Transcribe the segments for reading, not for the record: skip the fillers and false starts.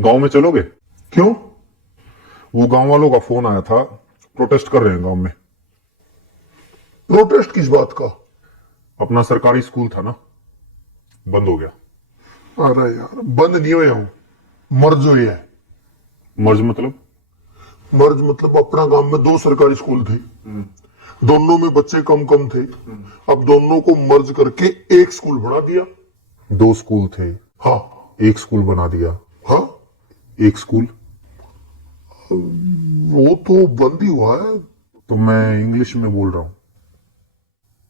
गांव में चलोगे? क्यों? वो गांव वालों का फोन आया था, प्रोटेस्ट कर रहे हैं गांव में। प्रोटेस्ट किस बात का? अपना सरकारी स्कूल था ना, बंद हो गया। अरे यार, बंद नहीं हुए हूं, मर्ज हुई है। मर्ज मतलब? मर्ज मतलब अपना गांव में दो सरकारी स्कूल थे, दोनों में बच्चे कम कम थे। अब दोनों को मर्ज करके एक स्कूल बना दिया। दो स्कूल थे, हाँ। एक स्कूल बना दिया। हाँ, एक स्कूल वो तो बंद ही हुआ है। तो मैं इंग्लिश में बोल रहा हूं।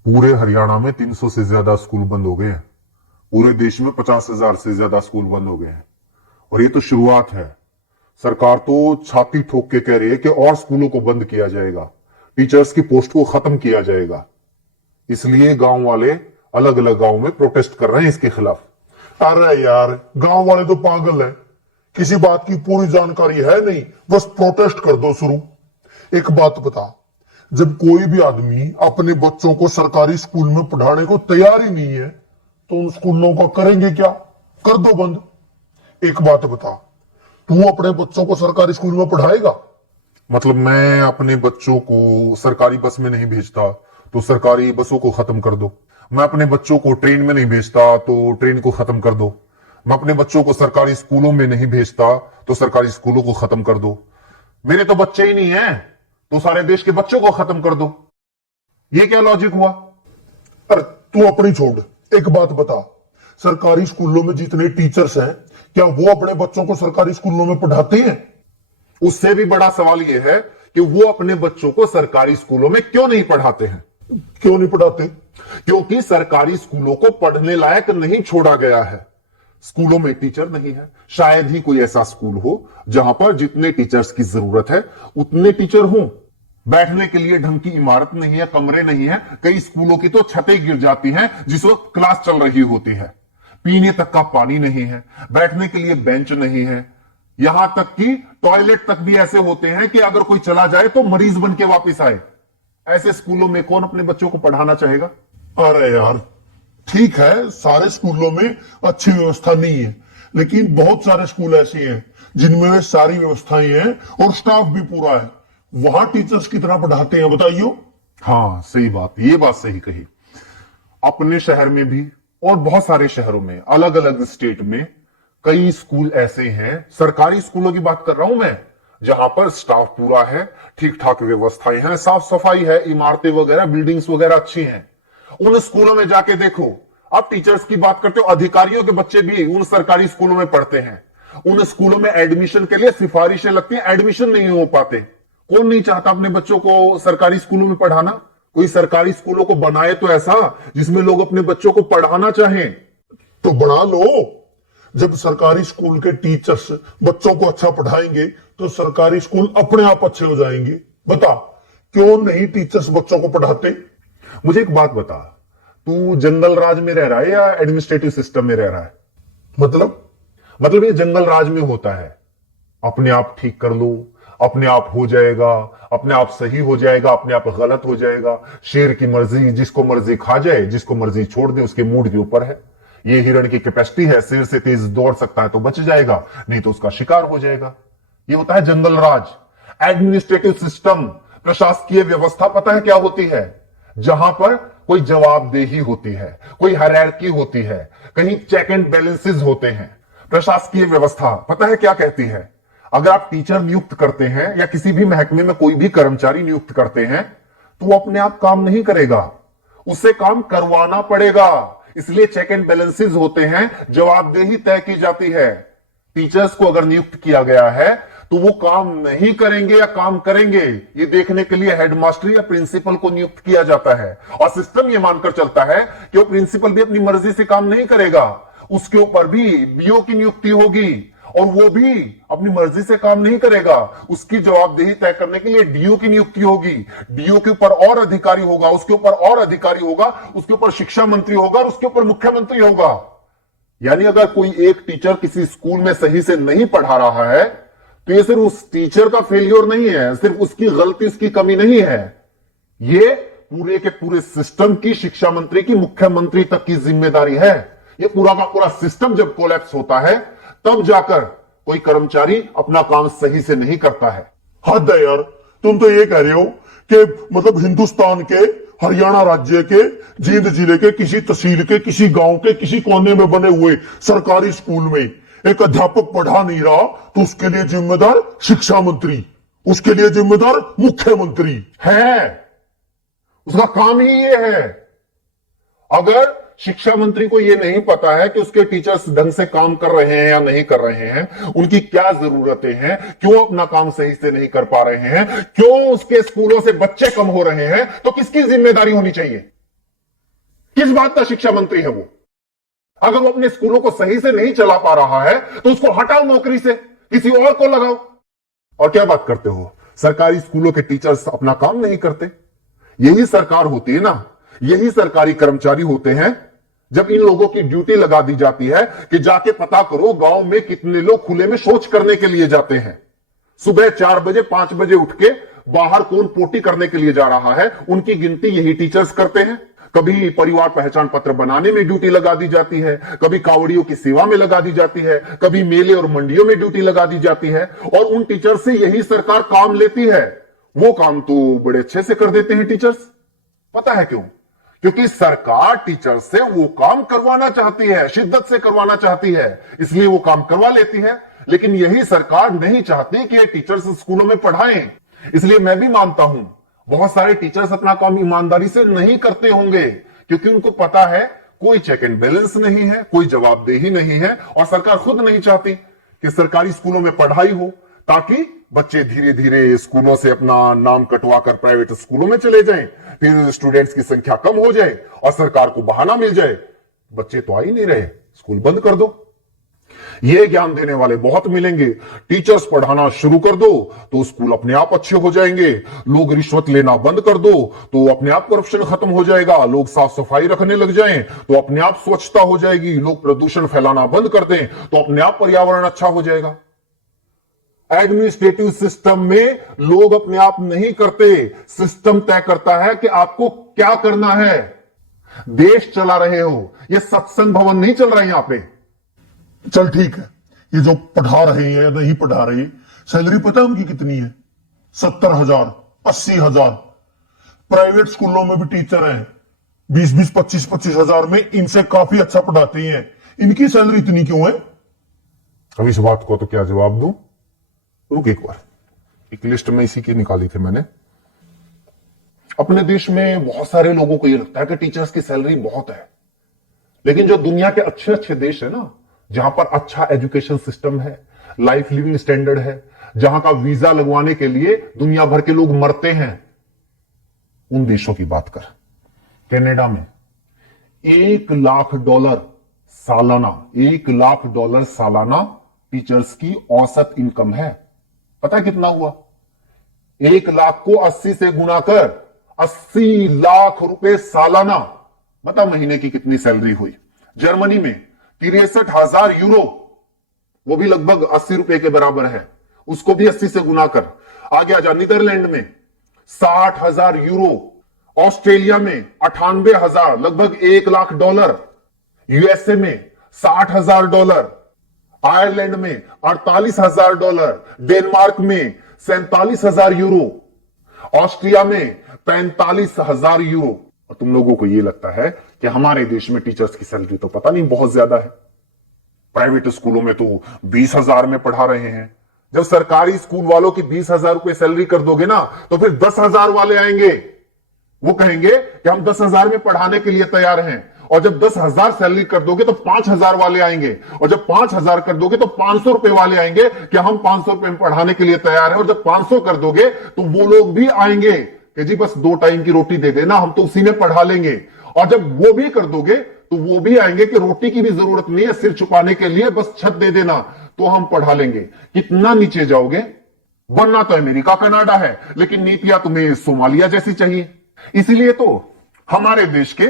पूरे हरियाणा में 300 से ज्यादा स्कूल बंद हो गए हैं। पूरे देश में 50,000 से ज्यादा स्कूल बंद हो गए हैं। और ये तो शुरुआत है। सरकार तो छाती ठोक के कह रही है कि और स्कूलों को बंद किया जाएगा, टीचर्स की पोस्ट को खत्म किया जाएगा। इसलिए गांव वाले अलग अलग गांव में प्रोटेस्ट कर रहे हैं इसके खिलाफ। अरे यार, गांव वाले तो पागल हैं, किसी बात की पूरी जानकारी है नहीं, बस प्रोटेस्ट कर दो शुरू। एक बात बता, जब कोई भी आदमी अपने बच्चों को सरकारी स्कूल में पढ़ाने को तैयार ही नहीं है तो उन स्कूलों का करेंगे क्या? कर दो बंद। एक बात बता, तू अपने बच्चों को सरकारी स्कूल में पढ़ाएगा? मतलब मैं अपने बच्चों को सरकारी बस में नहीं भेजता तो सरकारी बसों को खत्म कर दो। मैं अपने बच्चों को ट्रेन में नहीं भेजता तो ट्रेन को खत्म कर दो। मैं अपने बच्चों को सरकारी स्कूलों में नहीं भेजता तो सरकारी स्कूलों को खत्म कर दो। मेरे तो बच्चे ही नहीं हैं तो सारे देश के बच्चों को खत्म कर दो। ये क्या लॉजिक हुआ? अरे तू अपनी छोड़, एक बात बता, सरकारी स्कूलों में जितने टीचर्स हैं क्या वो अपने बच्चों को सरकारी स्कूलों में पढ़ाते हैं? उससे भी बड़ा सवाल यह है कि वो अपने बच्चों को सरकारी स्कूलों में क्यों नहीं पढ़ाते हैं। क्यों नहीं पढ़ाते? क्योंकि सरकारी स्कूलों को पढ़ने लायक नहीं छोड़ा गया है। स्कूलों में टीचर नहीं है। शायद ही कोई ऐसा स्कूल हो जहां पर जितने टीचर्स की जरूरत है उतने टीचर हों। बैठने के लिए ढंग की इमारत नहीं है, कमरे नहीं है। कई स्कूलों की तो छतें गिर जाती हैं जिस वक्त क्लास चल रही होती है। पीने तक का पानी नहीं है, बैठने के लिए बेंच नहीं है। यहां तक कि टॉयलेट तक भी ऐसे होते हैं कि अगर कोई चला जाए तो मरीज बन के वापिस आए। ऐसे स्कूलों में कौन अपने बच्चों को पढ़ाना चाहेगा? अरे यार, ठीक है, सारे स्कूलों में अच्छी व्यवस्था नहीं है, लेकिन बहुत सारे स्कूल ऐसे हैं जिनमें वे सारी व्यवस्थाएं हैं और स्टाफ भी पूरा है। वहां टीचर्स कितना पढ़ाते हैं बताइयो? हाँ, सही बात, ये बात सही कही। अपने शहर में भी और बहुत सारे शहरों में, अलग अलग स्टेट में कई स्कूल ऐसे हैं, सरकारी स्कूलों की बात कर रहा हूं मैं, जहां पर स्टाफ पूरा है, ठीक ठाक व्यवस्थाएं हैं, साफ सफाई है, इमारतें वगैरह, बिल्डिंग्स वगैरह अच्छी हैं। उन स्कूलों में जाके देखो। आप टीचर्स की बात करते हो, अधिकारियों के बच्चे भी उन सरकारी स्कूलों में पढ़ते हैं। उन स्कूलों में एडमिशन के लिए सिफारिशें लगती हैं, एडमिशन नहीं हो पाते। कौन नहीं चाहता अपने बच्चों को सरकारी स्कूलों में पढ़ाना? कोई सरकारी स्कूलों को बनाए तो ऐसा जिसमें लोग अपने बच्चों को पढ़ाना चाहें। तो बना लो। जब सरकारी स्कूल के टीचर्स बच्चों को अच्छा पढ़ाएंगे तो सरकारी स्कूल अपने आप अच्छे हो जाएंगे। बता, क्यों नहीं टीचर्स बच्चों को पढ़ाते? मुझे एक बात बता, तू जंगल राज में रह रहा है या एडमिनिस्ट्रेटिव सिस्टम में रह रहा है? मतलब ये जंगल राज में होता है, अपने आप ठीक कर लो, अपने आप हो जाएगा, अपने आप सही हो जाएगा, अपने आप गलत हो जाएगा। शेर की मर्जी, जिसको मर्जी खा जाए, जिसको मर्जी छोड़ दे, उसके मूड के ऊपर है। ये हिरण की कैपेसिटी है, शेर से तेज दौड़ सकता है तो बच जाएगा, नहीं तो उसका शिकार हो जाएगा। ये होता है जंगल राज। एडमिनिस्ट्रेटिव सिस्टम, प्रशासकीय व्यवस्था पता है क्या होती है? जहां पर कोई जवाबदेही होती है, कोई हायरार्की होती है, कहीं चेक एंड बैलेंसेस होते हैं। प्रशासकीय व्यवस्था पता है क्या कहती है? अगर आप टीचर नियुक्त करते हैं या किसी भी महकमे में कोई भी कर्मचारी नियुक्त करते हैं तो वो अपने आप काम नहीं करेगा, उससे काम करवाना पड़ेगा। इसलिए चेक एंड बैलेंसेस होते हैं, जवाबदेही तय की जाती है। टीचर्स को अगर नियुक्त किया गया है तो वो काम नहीं करेंगे या काम करेंगे, ये देखने के लिए हेडमास्टर या प्रिंसिपल को नियुक्त किया जाता है। और सिस्टम ये मानकर चलता है कि वो प्रिंसिपल भी अपनी मर्जी से काम नहीं करेगा, उसके ऊपर भी बीओ की नियुक्ति होगी और वो भी अपनी मर्जी से काम नहीं करेगा। उसकी जवाबदेही तय करने के लिए डीओ की नियुक्ति होगी, डीओ के ऊपर और अधिकारी होगा, उसके ऊपर और अधिकारी होगा, उसके ऊपर शिक्षा मंत्री होगा और उसके ऊपर मुख्यमंत्री होगा। यानी अगर कोई एक टीचर किसी स्कूल में सही से नहीं पढ़ा रहा है तो ये सिर्फ उस टीचर का फेलियर नहीं है, सिर्फ उसकी गलती, उसकी कमी नहीं है, ये पूरे के पूरे सिस्टम की, शिक्षा मंत्री की, मुख्यमंत्री तक की जिम्मेदारी है। ये पूरा का पूरा सिस्टम जब कोलैप्स होता है तब जाकर कोई कर्मचारी अपना काम सही से नहीं करता है। हद है यार, तुम तो ये कह रहे हो कि मतलब हिंदुस्तान के हरियाणा राज्य के जींद जिले के किसी तहसील के किसी गांव के किसी कोने में बने हुए सरकारी स्कूल में एक अध्यापक पढ़ा नहीं रहा तो उसके लिए जिम्मेदार शिक्षा मंत्री, उसके लिए जिम्मेदार मुख्यमंत्री है। उसका काम ही ये है। अगर शिक्षा मंत्री को यह नहीं पता है कि उसके टीचर्स ढंग से काम कर रहे हैं या नहीं कर रहे हैं, उनकी क्या जरूरतें हैं, क्यों अपना काम सही से नहीं कर पा रहे हैं, क्यों उसके स्कूलों से बच्चे कम हो रहे हैं, तो किसकी जिम्मेदारी होनी चाहिए? किस बात का शिक्षा मंत्री है वो? अगर वो अपने स्कूलों को सही से नहीं चला पा रहा है तो उसको हटाओ नौकरी से, किसी और को लगाओ। और क्या बात करते हो, सरकारी स्कूलों के टीचर्स अपना काम नहीं करते? यही सरकार होती है ना, यही सरकारी कर्मचारी होते हैं जब इन लोगों की ड्यूटी लगा दी जाती है कि जाके पता करो गांव में कितने लोग खुले में शौच करने के लिए जाते हैं। सुबह 4 बजे 5 बजे उठ के बाहर कौन पोटी करने के लिए जा रहा है, उनकी गिनती यही टीचर्स करते हैं। कभी परिवार पहचान पत्र बनाने में ड्यूटी लगा दी जाती है, कभी कावड़ियों की सेवा में लगा दी जाती है, कभी मेले और मंडियों में ड्यूटी लगा दी जाती है, और उन टीचर से यही सरकार काम लेती है। वो काम तो बड़े अच्छे से कर देते हैं टीचर्स। पता है क्यों? क्योंकि सरकार टीचर से वो काम करवाना चाहती है, शिद्दत से करवाना चाहती है, इसलिए वो काम करवा लेती है। लेकिन यही सरकार नहीं चाहती कि ये टीचर्स स्कूलों में पढ़ाएं। इसलिए मैं भी मानता हूं बहुत सारे टीचर्स अपना काम ईमानदारी से नहीं करते होंगे, क्योंकि उनको पता है कोई चेक एंड बैलेंस नहीं है, कोई जवाबदेही नहीं है, और सरकार खुद नहीं चाहती कि सरकारी स्कूलों में पढ़ाई हो, ताकि बच्चे धीरे धीरे स्कूलों से अपना नाम कटवा कर प्राइवेट स्कूलों में चले जाएं, फिर स्टूडेंट्स की संख्या कम हो जाए और सरकार को बहाना मिल जाए, बच्चे तो आ ही नहीं रहे, स्कूल बंद कर दो। ये ज्ञान देने वाले बहुत मिलेंगे। टीचर्स पढ़ाना शुरू कर दो तो स्कूल अपने आप अच्छे हो जाएंगे। लोग रिश्वत लेना बंद कर दो तो अपने आप करप्शन खत्म हो जाएगा। लोग साफ सफाई रखने लग जाएं तो अपने आप स्वच्छता हो जाएगी। लोग प्रदूषण फैलाना बंद कर दें तो अपने आप पर्यावरण अच्छा हो जाएगा। एडमिनिस्ट्रेटिव सिस्टम में लोग अपने आप नहीं करते, सिस्टम तय करता है कि आपको क्या करना है। देश चला रहे हो, ये सत्संग भवन नहीं चल रहा है यहां पे। चल ठीक है, ये जो पढ़ा रहे हैं या नहीं पढ़ा रहे, सैलरी पता है उनकी कितनी है? 70,000, 80,000। प्राइवेट स्कूलों में भी टीचर हैं 20-20, 25-25 हजार में, इनसे काफी अच्छा पढ़ाते हैं। इनकी सैलरी इतनी क्यों है? अब इस बात को तो क्या जवाब दूं? रुक एक बार, एक लिस्ट में इसी की निकाली थी मैंने। अपने देश में बहुत सारे लोगों को यह लगता है कि टीचर्स की सैलरी बहुत है, लेकिन जो दुनिया के अच्छे अच्छे देश है ना, जहां पर अच्छा एजुकेशन सिस्टम है, लाइफ लिविंग स्टैंडर्ड है, जहां का वीजा लगवाने के लिए दुनिया भर के लोग मरते हैं, उन देशों की बात कर। कनाडा में $1,00,000 सालाना, $1,00,000 सालाना टीचर्स की औसत इनकम है। पता कितना हुआ? 1 लाख को 80 से गुना कर 80 लाख रुपए सालाना, बता महीने की कितनी सैलरी हुई। जर्मनी में 63,000 यूरो, वो भी लगभग 80 रुपए के बराबर है, उसको भी 80 से गुना कर। आगे आजा, नीदरलैंड में 60,000 यूरो, ऑस्ट्रेलिया में 98,000, लगभग $1,00,000, यूएसए में $60,000, आयरलैंड में $48,000, डेनमार्क में 47,000 यूरो, ऑस्ट्रिया में 45,000 यूरो। और तुम लोगों को यह लगता है कि हमारे देश में टीचर्स की सैलरी तो पता नहीं बहुत ज्यादा है। प्राइवेट स्कूलों में तो 20,000 में पढ़ा रहे हैं। जब सरकारी स्कूल वालों की 20,000 रुपए सैलरी कर दोगे ना, तो फिर 10,000 वाले आएंगे, वो कहेंगे कि हम 10,000 में पढ़ाने के लिए तैयार हैं। और जब 10,000 सैलरी कर दोगे तो 5,000 वाले आएंगे, और जब 5,000 कर दोगे तो 500 रुपए वाले आएंगे कि हम 500 रुपए में पढ़ाने के लिए तैयार हैं। और जब 500 कर दोगे तो वो लोग भी आएंगे कि जी बस 2 टाइम की रोटी दे देना, हम तो उसी में पढ़ा लेंगे। और जब वो भी कर दोगे तो वो भी आएंगे कि रोटी की भी जरूरत नहीं है, सिर छुपाने के लिए बस छत दे देना तो हम पढ़ा लेंगे। कितना नीचे जाओगे? बनना तो अमेरिका कनाडा है, लेकिन नीतियां तुम्हें सोमालिया जैसी चाहिए। इसीलिए तो हमारे देश के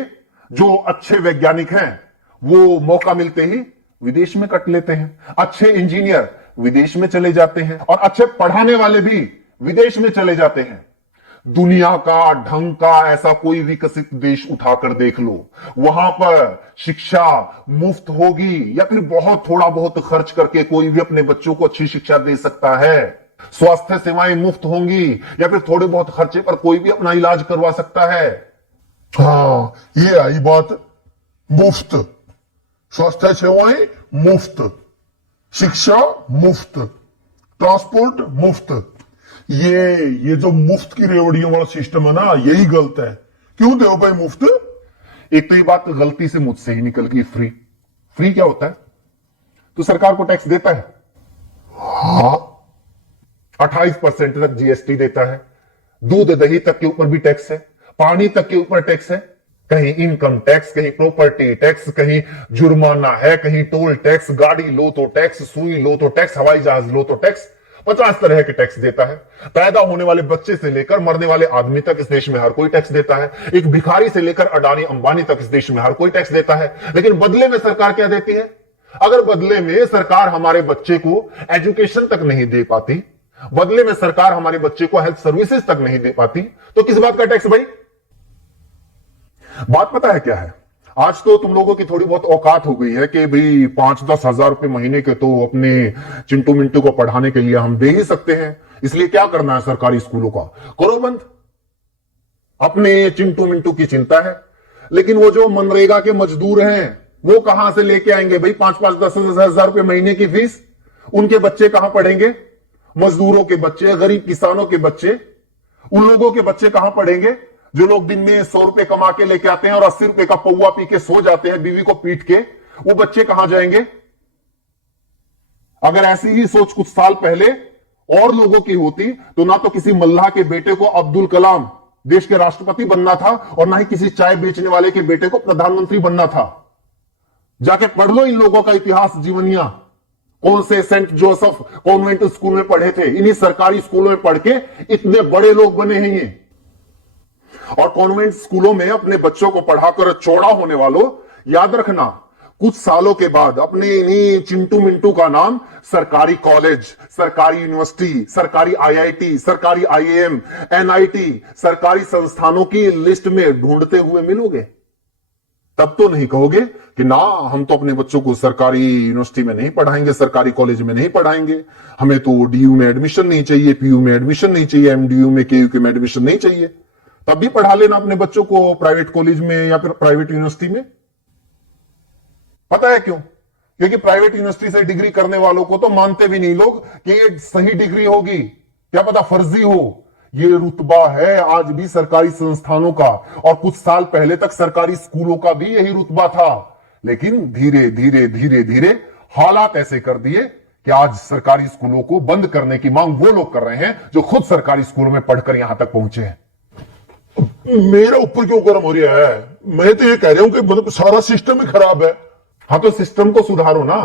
जो अच्छे वैज्ञानिक हैं वो मौका मिलते ही विदेश में कट लेते हैं। अच्छे इंजीनियर विदेश में चले जाते हैं, और अच्छे पढ़ाने वाले भी विदेश में चले जाते हैं। दुनिया का ढंग का ऐसा कोई विकसित देश उठाकर देख लो, वहां पर शिक्षा मुफ्त होगी या फिर बहुत थोड़ा बहुत खर्च करके कोई भी अपने बच्चों को अच्छी शिक्षा दे सकता है। स्वास्थ्य सेवाएं मुफ्त होंगी या फिर थोड़े बहुत खर्चे पर कोई भी अपना इलाज करवा सकता है। हाँ, ये आई बात। मुफ्त स्वास्थ्य सेवाएं, मुफ्त शिक्षा, मुफ्त ट्रांसपोर्ट, मुफ्त। ये जो मुफ्त की रेवड़ियों वाला सिस्टम है ना, यही गलत है। क्यों दे भाई मुफ्त? एक तो ये बात गलती से मुझसे ही निकल गई, फ्री। फ्री क्या होता है? तो सरकार को टैक्स देता है, हाँ, 28% तक जीएसटी देता है, दूध दही तक के ऊपर भी टैक्स है, पानी तक के ऊपर टैक्स है, कहीं इनकम टैक्स, कहीं प्रॉपर्टी टैक्स, कहीं जुर्माना है, कहीं टोल टैक्स, गाड़ी लो तो टैक्स, सुई लो तो टैक्स, हवाई जहाज लो तो टैक्स। 50 तरह के टैक्स देता है। पैदा होने वाले बच्चे से लेकर मरने वाले आदमी तक इस देश में हर कोई टैक्स देता है। एक भिखारी से लेकर अडानी अंबानी तक इस देश में हर कोई टैक्स देता है। लेकिन बदले में सरकार क्या देती है? अगर बदले में सरकार हमारे बच्चे को एजुकेशन तक नहीं दे पाती, बदले में सरकार हमारे बच्चे को हेल्थ सर्विसेज तक नहीं दे पाती, तो किस बात का टैक्स भाई? बात पता है क्या है? आज तो तुम लोगों की थोड़ी बहुत औकात हो गई है कि भाई 5-10 हजार रुपए महीने के तो अपने चिंटू मिंटू को पढ़ाने के लिए हम दे ही सकते हैं, इसलिए क्या करना है सरकारी स्कूलों का? करो बंद। अपने चिंटू मिंटू की चिंता है, लेकिन वो जो मनरेगा के मजदूर हैं वो कहां से लेके आएंगे भाई 5-5, 10-10 हजार रुपए महीने की फीस? उनके बच्चे कहां पढ़ेंगे? मजदूरों के बच्चे, गरीब किसानों के बच्चे, उन लोगों के बच्चे कहां पढ़ेंगे जो लोग दिन में 100 रुपए कमा के लेके आते हैं और 80 रुपए का पौवा पी के सो जाते हैं बीवी को पीट के? वो बच्चे कहां जाएंगे? अगर ऐसी ही सोच कुछ साल पहले और लोगों की होती तो ना तो किसी मल्लाह के बेटे को अब्दुल कलाम देश के राष्ट्रपति बनना था और ना ही किसी चाय बेचने वाले के बेटे को प्रधानमंत्री बनना था। जाके पढ़ लो इन लोगों का इतिहास, जीवनियां। कौन से सेंट जोसेफ कॉन्वेंट स्कूल में पढ़े थे, इन्हीं सरकारी स्कूलों में पढ़ के इतने बड़े लोग बने हैं ये। और कॉन्वेंट स्कूलों में अपने बच्चों को पढ़ाकर चौड़ा होने वालों, याद रखना कुछ सालों के बाद अपने इन्हीं चिंटू मिंटू का नाम सरकारी कॉलेज, सरकारी यूनिवर्सिटी, सरकारी आईआईटी, सरकारी आईएएम, एनआईटी, सरकारी संस्थानों की लिस्ट में ढूंढते हुए मिलोगे। तब तो नहीं कहोगे कि ना हम तो अपने बच्चों को सरकारी यूनिवर्सिटी में नहीं पढ़ाएंगे, सरकारी कॉलेज में नहीं पढ़ाएंगे, हमें तो डीयू में एडमिशन नहीं चाहिए, पीयू में एडमिशन नहीं चाहिए, एमडीयू में, केयू में एडमिशन नहीं चाहिए। तब भी पढ़ा लेना अपने बच्चों को प्राइवेट कॉलेज में या फिर प्राइवेट यूनिवर्सिटी में। पता है क्यों? क्योंकि प्राइवेट यूनिवर्सिटी से डिग्री करने वालों को तो मानते भी नहीं लोग कि ये सही डिग्री होगी, क्या पता फर्जी हो। ये रुतबा है आज भी सरकारी संस्थानों का, और कुछ साल पहले तक सरकारी स्कूलों का भी यही रुतबा था। लेकिन धीरे धीरे धीरे धीरे हालात ऐसे कर दिए कि आज सरकारी स्कूलों को बंद करने की मांग वो लोग कर रहे हैं जो खुद सरकारी स्कूलों में पढ़कर यहां तक पहुंचे हैं। मेरा ऊपर क्यों गर्म हो रहा है? मैं तो ये कह रहा हूं कि मतलब सारा सिस्टम ही खराब है। हाँ तो सिस्टम को सुधारो ना।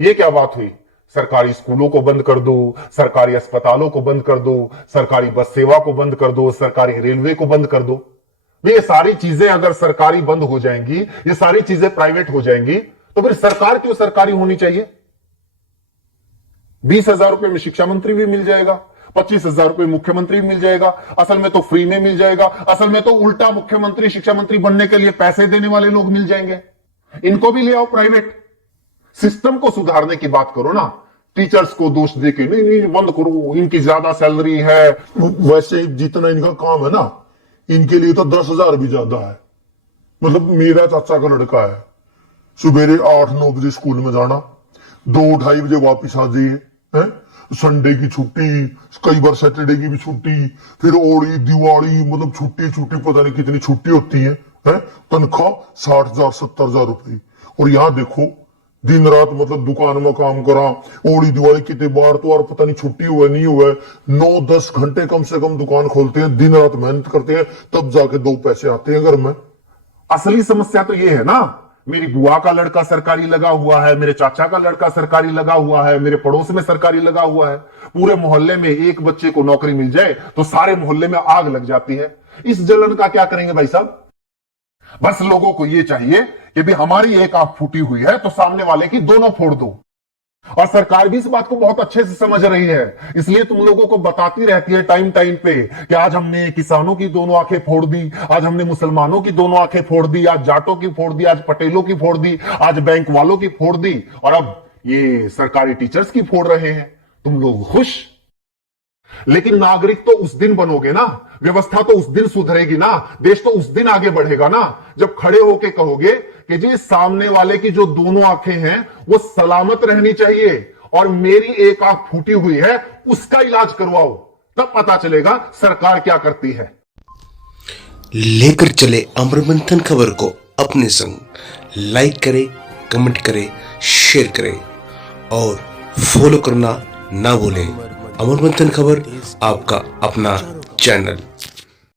ये क्या बात हुई? सरकारी स्कूलों को बंद कर दो, सरकारी अस्पतालों को बंद कर दो, सरकारी बस सेवा को बंद कर दो, सरकारी रेलवे को बंद कर दो। ये सारी चीजें अगर सरकारी बंद हो जाएंगी, ये सारी चीजें प्राइवेट हो जाएंगी, तो फिर सरकार क्यों सरकारी होनी चाहिए? 20,000 रुपए में शिक्षा मंत्री भी मिल जाएगा, 25,000 रुपए मुख्यमंत्री भी मिल जाएगा। असल में तो फ्री में मिल जाएगा। असल में तो उल्टा मुख्यमंत्री शिक्षा मंत्री बनने के लिए पैसे देने वाले लोग मिल जाएंगे। इनको भी ले आओ प्राइवेट। सिस्टम को सुधारने की बात करो ना। टीचर्स को दोष देके नहीं नहीं बंद करो, इनकी ज्यादा सैलरी है। वैसे जितना इनका काम है ना, इनके लिए तो 10,000 भी ज्यादा है। मतलब मेरा चाचा का लड़का है, सुबेरे 8-9 बजे स्कूल में जाना, 2-2:30 बजे वापिस आ जाइए, है संडे की छुट्टी, कई बार सैटरडे की भी छुट्टी, फिर होली दिवाली, मतलब छुट्टी छुट्टी पता नहीं कितनी छुट्टी होती है। तनख्वाह 60,000 70,000 रुपए। और यहाँ देखो दिन रात मतलब दुकान में काम करा, होली दिवाली कितने बार तो और पता नहीं छुट्टी हुआ नहीं हुआ, 9-10 घंटे कम से कम दुकान खोलते हैं, दिन रात मेहनत करते हैं, तब जाके 2 पैसे आते हैं घर में। असली समस्या तो ये है ना, मेरी बुआ का लड़का सरकारी लगा हुआ है, मेरे चाचा का लड़का सरकारी लगा हुआ है, मेरे पड़ोस में सरकारी लगा हुआ है। पूरे मोहल्ले में एक बच्चे को नौकरी मिल जाए तो सारे मोहल्ले में आग लग जाती है। इस जलन का क्या करेंगे भाई साहब? बस लोगों को यह चाहिए कि भी हमारी एक आंख फूटी हुई है तो सामने वाले की दोनों फोड़ दो। और सरकार भी इस बात को बहुत अच्छे से समझ रही है, इसलिए तुम लोगों को बताती रहती है टाइम टाइम पे कि आज हमने किसानों की दोनों आंखें फोड़ दी, आज हमने मुसलमानों की दोनों आंखें फोड़ दी, आज जाटों की फोड़ दी, आज पटेलों की फोड़ दी, आज बैंक वालों की फोड़ दी, और अब ये सरकारी टीचर्स की फोड़ रहे हैं। तुम लोग खुश? लेकिन नागरिक तो उस दिन बनोगे ना, व्यवस्था तो उस दिन सुधरेगी ना, देश तो उस दिन आगे बढ़ेगा ना, जब खड़े होके कहोगे कि जी सामने वाले की जो दोनों आंखें हैं वो सलामत रहनी चाहिए और मेरी एक आंख फूटी हुई है उसका इलाज करवाओ, तब पता चलेगा सरकार क्या करती है। लेकर चले अमर मंथन खबर को अपने संग, लाइक करें, कमेंट करें, शेयर करें और फॉलो करना ना भूलें। अमर मंथन खबर आपका अपना चैनल।